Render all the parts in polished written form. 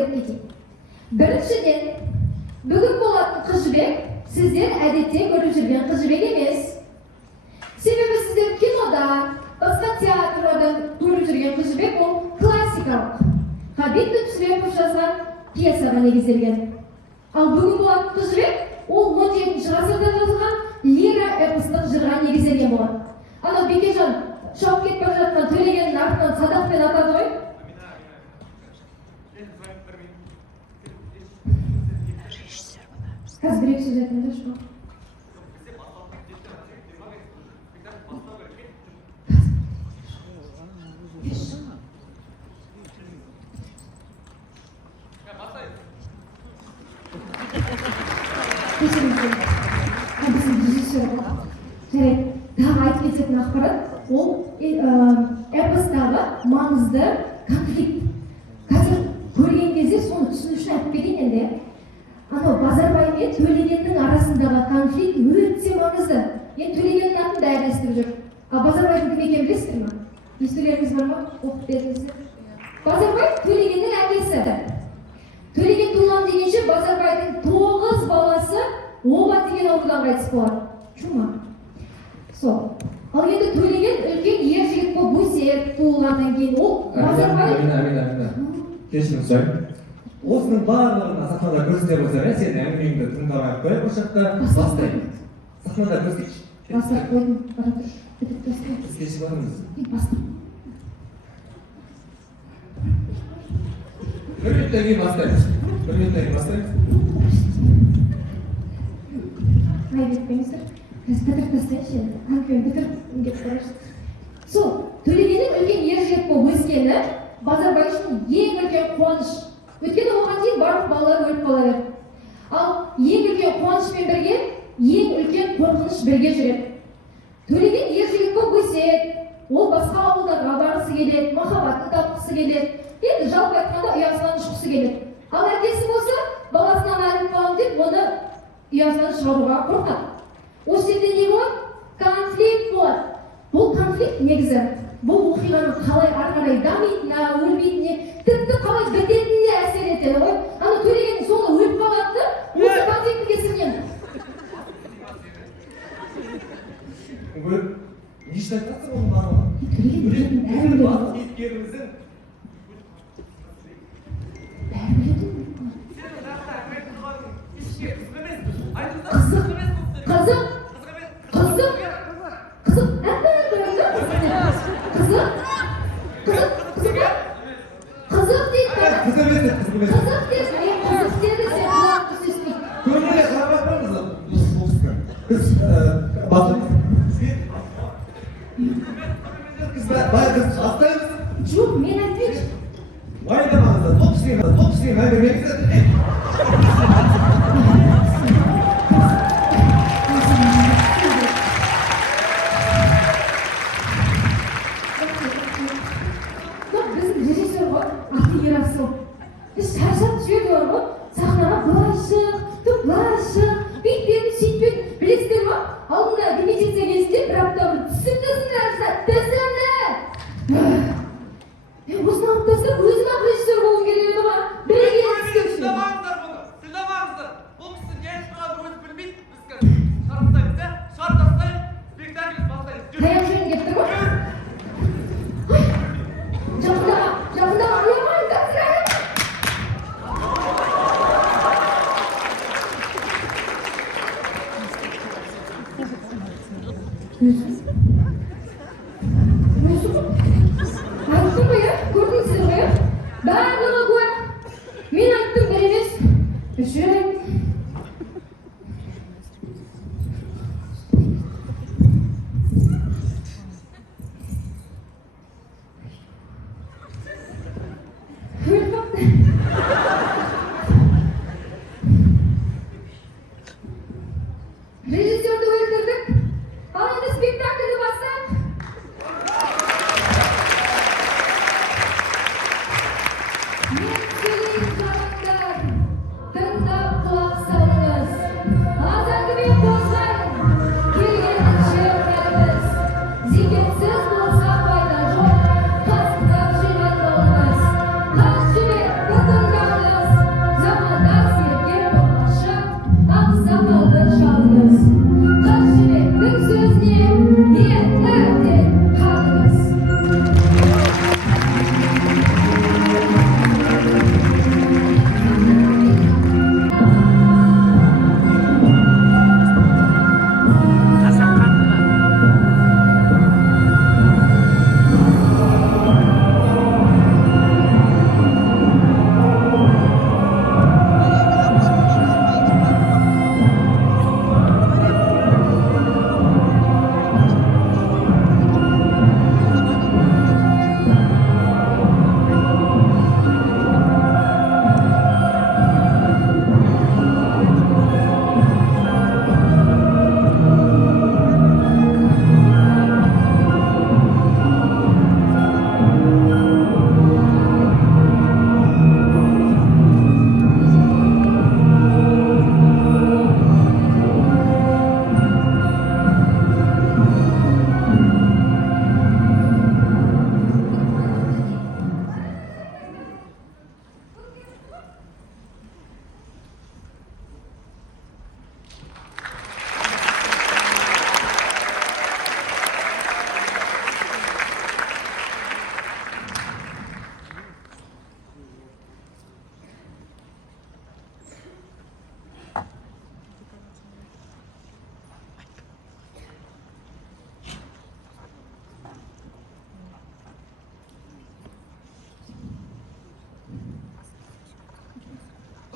айтып кетейін. Біріншіден, бүгін болатын қыз жібек сіздер әдетте көріп жүрген қыз жібек емес. Себебі сіздер кинодан, басқа театрлардан көріп жүрген қыз жібек ол классикалық. Ғабит Мүсірепов жазған пьесаға негізделген. Ал бүгін болатын қыз жібек ол 17-ші ғасырда жазылған лира эпостық жырға негізделген болады. Анау Бекежан шауып кетіп бара жатқан Төлегеннің артынан садақпен атады ғой. Қазір бір-екі сөз айтыңдаршы ма? Біздің режиссер жарайды, тағы айтып кететін ақпарат ол эпостағы маңызды конфликт. Қазір көрген кезде соны түсіну үшін айтып кетейін енді. Анау Базарбай мен Төлегеннің арасындағы конфликт өте маңызды. Енді Төлегеннің атын бәрі естіп жүр. Ал Базарбайдың кім екенін білесіздер ме? Естулеріңіз бар ма? Оқып беріңіздер. Базарбай Төлегеннің әкесі. Төлеген туған дегенше Базарбайдың 9 баласы оба деген аурудан қайтыс болады. Чума. Сол. Ал енді Төлеген үлкен ер жігіт болып өсек туылғаннан кейін ол Базарбай... Кешірім сұрайын. Осының барлығына сахнада көрсете болса, сен әңгімеңді тыңдамай қойып ошақта бастаймын. Сахнада көрсетші. Бастап қойдым, бара тұршы. Бітіп тастайын. Біз кешіп барыңыз. Бастап. Бір минуттан кейін бастаймыз. Бір минуттан кейін бастаймыз. Айып етпеңіздер. Қазір бітіріп тастайыншы енді. Әңгімені бітіріп кеп барайыншы. Сол, Төлегеннің үлкен ер жігіт болып өскені Базарбай үшін ең үлкен қуаныш. Өйткені оған дейін барлық балалар өліп қала берді. Ал ең үлкен қуанышпен бірге ең үлкен қорқыныш бірге жүреді. Төлеген ер жігіт болып өседі. Ол басқа ауылдарға барғысы келеді, махаббатын тапқысы келеді. Енді жалпы айтқанда ұясынан ұшқысы келеді. Ал әкесі болса, баласынан айырылып қаламын деп оны ұясынан шығаруға қорқады. Осы жерде не болады? Конфликт болады. Бұл конфликт негізі бұл оқиғаның қалай ары қарай дамитынына, өлмейтініне, тіпті қалай бітетініне әсер етеді ғой. Ана Төлегеннің соңы өліп қалады, осы конфликттің кесірінен. Не үшін айтасың оның барлығын? Төлеген барлық кейіпкеріміздің Қызық. Жоқ, мен айтпеймін. Байламаңыздар, топ істеймін, әңгімеңіздер. Біздің режиссер ғой, аты Ерасыл. Біз шаршап жіберді ғой, сахнаға былай шық, былай шық, бүйтпеді, сөйтпеді. Білесіздер ма? Алдында репетиция кезінде бір апта бұрын түсімді. Мен осыны алып тастап, өзім ақ режиссер болғым келеді ма? Бірге істеу үшін.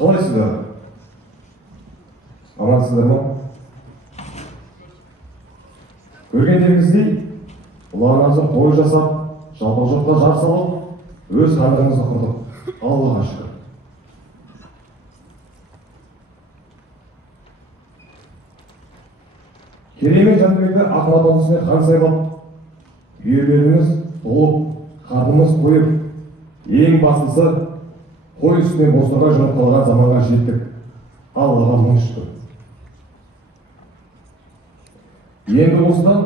қалайсыздар? Амансыздар ма? Көргендеріңіздей, ұлан азым той жасап, жалпақ жұртқа жар салып, өз хандығымызды құрдық. Аллаға шүкір. Керей мен Жәнібекті Ақмола облысына хан сайлап, үйелеріміз толып, қарнымыз қойып, ең бастысы қой үстіне бозторғай жонып қалған заманға жеттік. Аллаға мың шүкір. Енді осыдан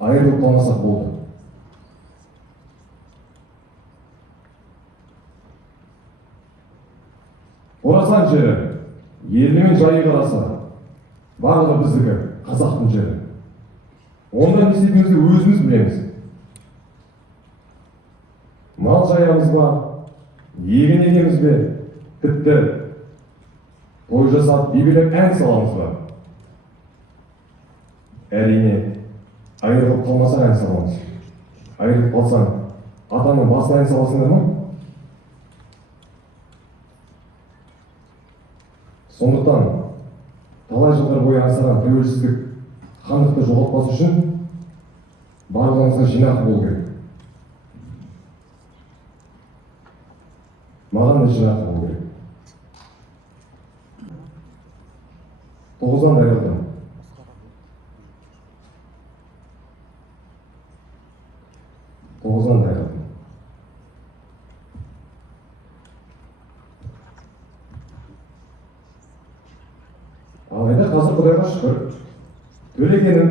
айырылып қалмасақ болды. Орасан жері, елі мен жайы қараса, барлығы біздікі, қазақтың жері. Онда не істейтінімізді өзіміз білеміз. Мал жаямыз ба, егін егеміз бе, тіпті той жасап, би-билеп ән саламыз ба. Әрине, айырылып қалмасақ ән саламыз. Айырылып қалсаң, атаның басына ән саласыңдар ма? Сондықтан, талай жылдар бойы аңсаған тәуелсіздік хандықты жоғалтпас үшін барлығымызға жинақы болу керек. Маған да жинақы болу керек. 9-дан дайрылдым. Алайда қазір Құдайға шүкір, төлегеннен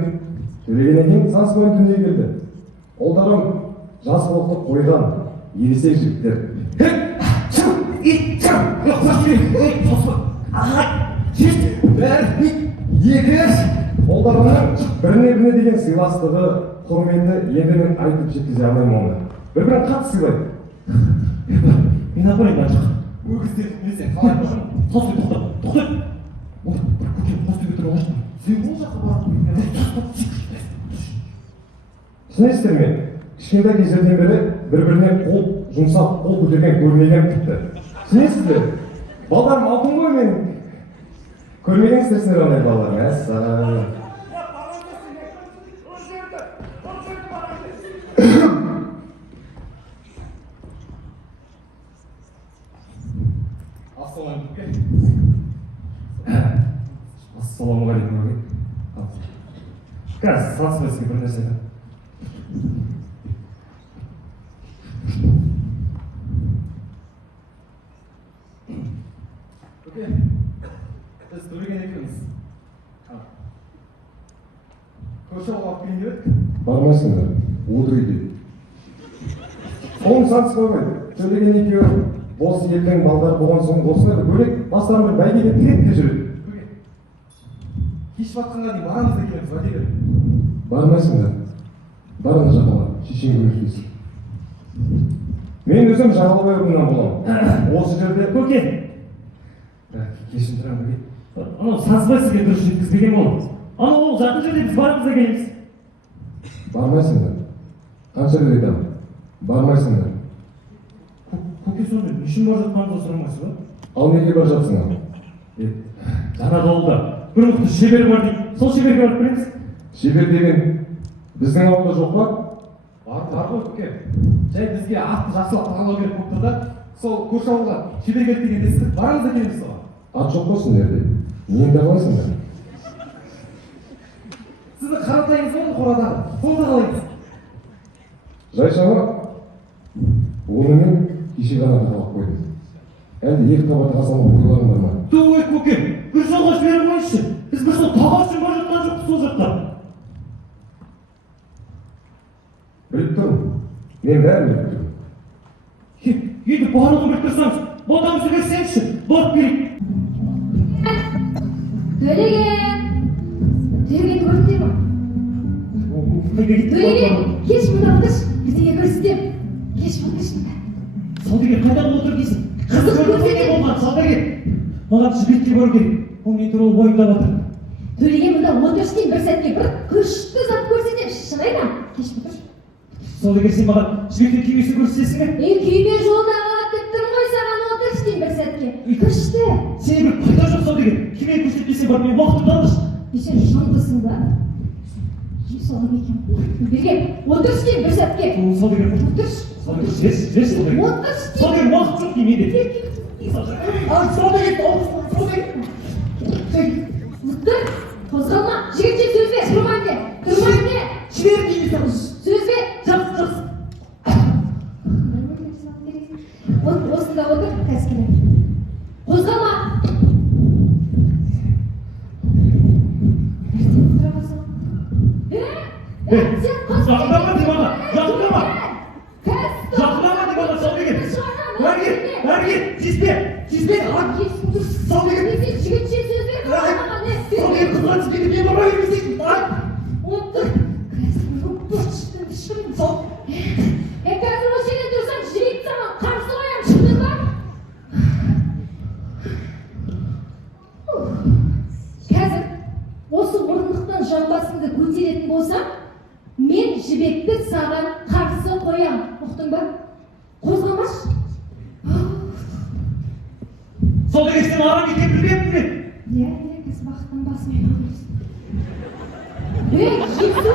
кейін сансымен дүниеге келді. Олдарым жас болықты қойған ересек жігіттер. Олдарымның біріне деген сыйластығы, құрметті енді мен айтып жеткізе алмаймын оны. Бір-бірін қатты сыйлайды. Мен апарайын ба жоқ. Өгіздер несе қалай болсын? Тоқтай. Көкем қосты көтіріп алашын. Сен ол жаққа барып Түсінесіздер ме? Кішкентай кездерден бері бір-біріне қол жұмсап, қол көтерген көрмеген тіпті. Түсінесіздер? Балдарым алтын ғой мен. Көрмеген істерсіңдер ондай балалар. Мәссаған. Ассалаумағалейкум. Қазір сатсыз бір нәрсе. Біз төлеген екенбіз. Көрші алып келейін деп едік. Бармайсыңдар, отыр үйде. Соның сатыс қоймайды. Төлеген екеуі бос елдің балдары болған соң осылар бөлек бастарын бір бәйгеге тіреп те жүреді. Кеш батқанға дейін барамыз екенбіз, уәде бер. Бармайсыңдар. Барыңыз жағалап, шешен көріспейсің. Мен өзім жағалабай орнынан боламын. Осы жерде... Көке! Кешін тұрам, көке. Анау сазбай сізге дұрыс жеткізбеген бол. Анау ол жақын жерде біз барымызда келеміз. Бармайсыңдар. Қанша рет айтамын? Бармайсыңдар. Көке сонда, нешін бар жатқаныңызды сұрамайсыз ба? Ал неге бар жатсыңдар? Жаңа ауылда бір мықты шебер бар дейді. Сол шеберге барып көреміз. Шебер деген біздің ауылда жоқ па? Бар ғой, көке. Жай бізге атты жақсылап тағалау керек болып тұр да, сол көрші ауылға шебер керек деген естідік, барамыз да келеміз соған. Ат жоқ па сендерде? Нең тағалайсыңдар? Сізді қаратайыңыз ғой қорадағы, соны тағалаймыз. Жайшама, оны мен кеше ғана тағалап қойдым. Әлде екі қабат қасамға ойларың бар ма? Ой, көкем, бір жолға жіберіп қойшы. Біз бір сол тағал үшін бар жатқан жоқпыз сол жақта. Біліп тұрмын. Мен бәрін біліп тұрмын. Енді барлығын біліп тұрсаңыз, ботамызды берсеңізші, барып берейік. Төлеген көрдіңдер ма? Төлеген, кеш мұнда отырш. Біздеге көрсетем. Кеш отырш мұнда. Саудагер қайдан отыр дейсің? Қызық көрсетем. Саудагер, маған жібекке бару керек. Ол мен туралы бойында батыр. Төлеген мұнда отырш дейін бір сәтке бір күшті зат көрсетем. Шынайма, кеш отырш. Саудагер сен маған жібектің күймесін көрсетесің бе? Күйме жолда қалады деп тұрмын ғой саған отырш дейін бір сәтке. Күшті. Сені бір пайда жоқ саудагер. Кімге көрсетпесең бар, мен уақытымды алғыш. Сен шындысың ба? Солай екен. Берген, отырыс дейін бір сәтке. Саудагер, Отырыс. саудагер, жіберші саудагер. Отырыс дейін. Саудагер, уақыт жоқ деймін менде. Саудагер, Отыр, қозғалма. Жігітше сөз бер, тұрман де. Тұрман де. жібер деймін саған. Сөз бер. Жақсы. Осында отыр, кәскелі. Қозғалма. Сен Жақындама деймін ана, жақындама. Кәс. Жақындама деймін ана, саудагер. Әрге, тиіспе. Саудагер. Жігітше сөз бер. Саудагер, қызға тиіспейді, мен бара бермесейін. Отыр. Қазір осы жерде тұрсаң, жүрек саған қарсы қоям, шықтың ба? Қазір осы орындықтан жамбасыңды көтеретін болсам, мен жібекті саған қарсы қоям, ұқтың ба? Қозғамаш. Саудагер, сен арам екен білмеппін мен. Қазір бақыттың басын көресің. Жексу,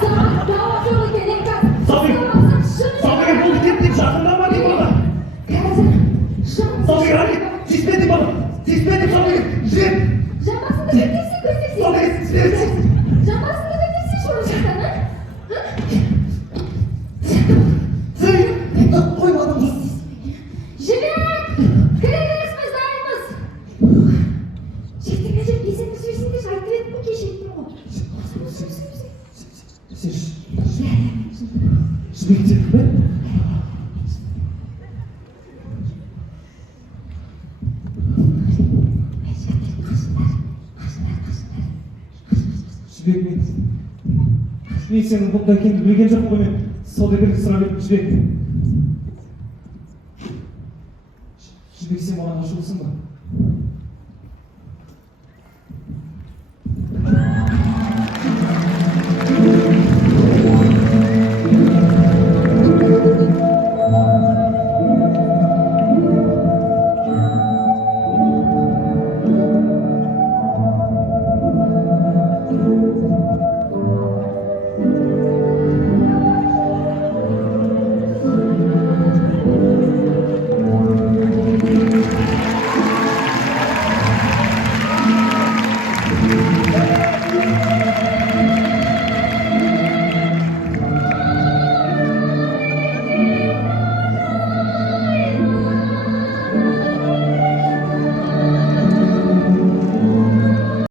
саған дауа жоқ екен, қазір. Саудагер, бұл кетіп жақындама деймін ана. Қазір Саудагер, әрге, тиіспе деймін ана. Тиіспе деймін саудагер, жібер. жамбасыңды көтерсең, Саудагер, жіберсің. жамбасыңды көтерсең, шорышақтан, Қоймадым. жібек! Кіре бересіз, дайынбыз! Жігіттің әжеп, бесенді сөзіңдеш айтып едім ғой, кеше еттім ғой. Сен жібек дедің бе? Жібек, мен сенің бұнда екеніңді білген жоқпын ғой мен. Саудагерге сұрап едім, жібек. Жібек, сен маған ғашық болсың ба?